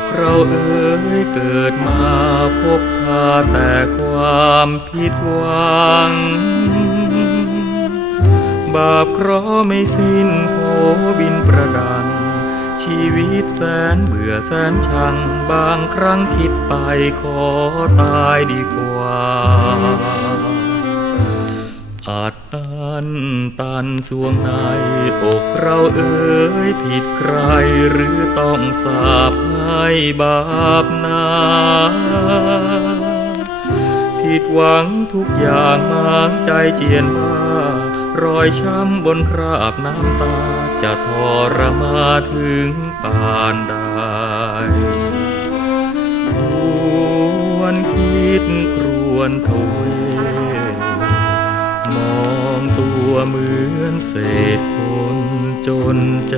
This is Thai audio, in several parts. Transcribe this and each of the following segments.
กเราเอ๋ยเกิดมาพบพาแต่ความผิดหวัง บาปเคราะห์ไม่สิ้นโผบินประดัง ชีวิตแสนเบื่อแสนชัง บางครั้งคิดไปขอตายดีกว่า อาจอันตันสวงในอกเราเอ่ยผิดใครหรือต้องสาบให้บาปนาผิดหวังทุกอย่างมางใจเจียนบ้ารอยช้ำบนคราบน้ำตา จะทรมาถึงปานใด เหมือนเศษคนจนใจ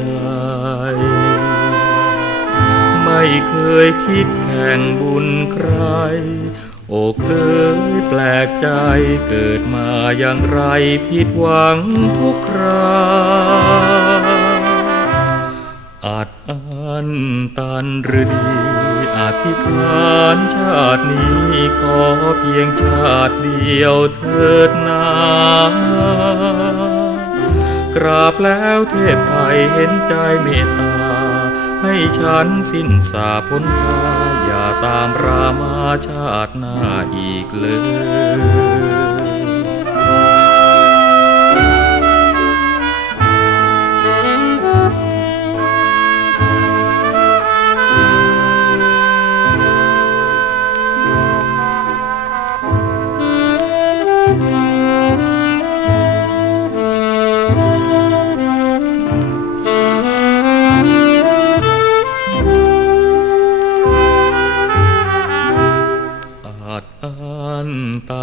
ไม่เคยคิดแข่งบุญใคร โอกเอ้ยแปลกใจเกิดมาอย่างไรผิดหวังทุกคราอาจอันตันหรือดีอาธิษฐานชาตินี้ขอเพียงชาติเดียวเถิดนา กราบแล้วเทพไทยเห็นใจเมตตา ให้ฉันสิ้นสาพ้นพาอย่าตามรามาชาติหน้าอีกเลย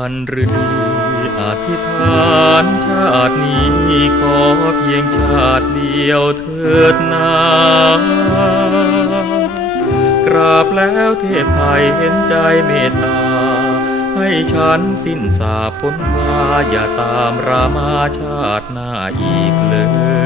ตันหรือดีอธิษฐานชาตินี้ขอเพียงชาติเดียวเถิดนากราบแล้วเทพไทยเห็นใจเมตตา ให้ฉันสิ้นสาพ้นพาอย่าตามรามาชาติหน้าอีกเลย